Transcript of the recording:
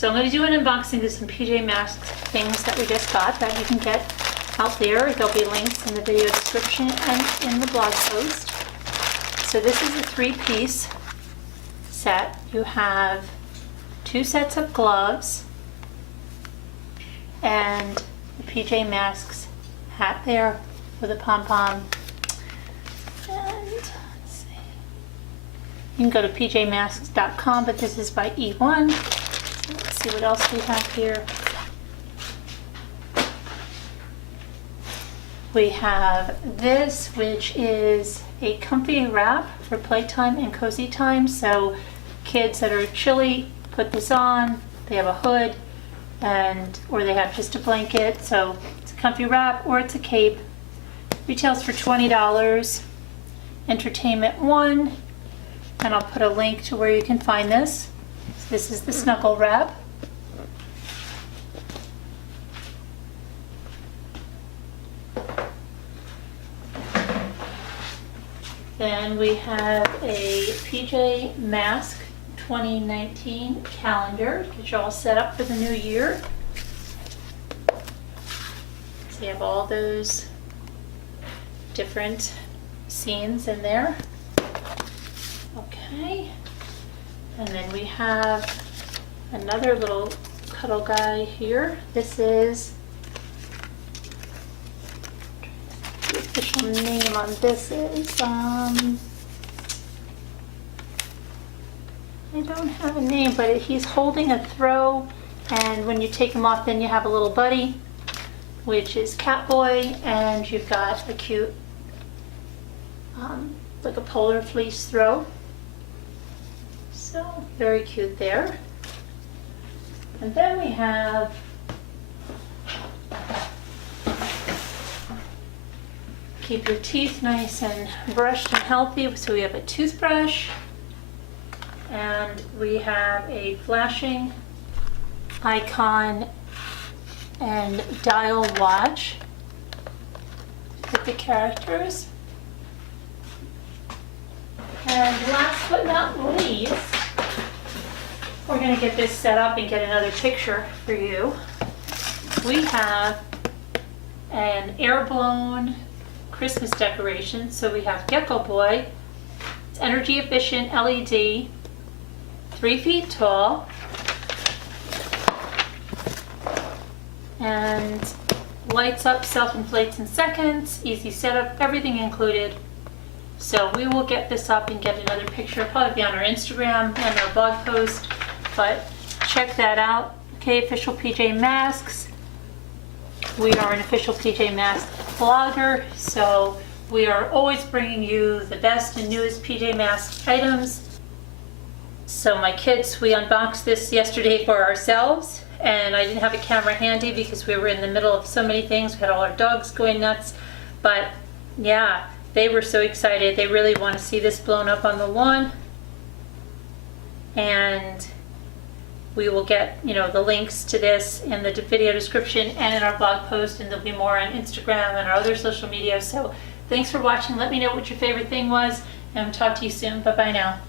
So I'm going to do an unboxing of some PJ Masks things that we just got that you can get out there. There'll be links in the video description and in the blog post. So this is a 3-piece set. You have 2 sets of gloves and the PJ Masks hat there with a pom-pom. And let's see. You can go to pjmasks.com, but this is by E1. So let's see what else we have here. We have this, which is a comfy wrap for playtime and cozy time. So kids that are chilly, put this on. They have a hood, or they have just a blanket. So it's a comfy wrap or it's a cape. Retails for $20. Entertainment 1, and I'll put a link to where you can find this. So this is the snuggle wrap. Then we have a PJ Mask 2019 calendar. Get you all set up for the new year. So you have all those different scenes in there. Okay. And then we have another little cuddle guy here. This is, the official name on this is, I don't have a name, but he's holding a throw, and when you take him off, then you have a little buddy, which is Catboy, and you've got a cute, like a polar fleece throw. So very cute there. And then we have keep your teeth nice and brushed and healthy. So we have a toothbrush, and we have a flashing icon and dial watch with the characters. And last but not least, we're going to get this set up and get another picture for you. We have an air-blown Christmas decoration. So we have Gecko Boy. It's energy efficient LED, 3 feet tall, and lights up, self-inflates in seconds, easy setup, everything included. So we will get this up and get another picture. It'll probably be on our Instagram and our blog post, but check that out. Okay, official PJ Masks. We are an official PJ Masks blogger, so we are always bringing you the best and newest PJ Masks items. So my kids, we unboxed this yesterday for ourselves, and I didn't have a camera handy because we were in the middle of so many things. We had all our dogs going nuts, but yeah, they were so excited. They really want to see this blown up on the lawn. And we will get, the links to this in the video description and in our blog post, and there'll be more on Instagram and our other social media. So thanks for watching. Let me know what your favorite thing was, and talk to you soon. Bye-bye now.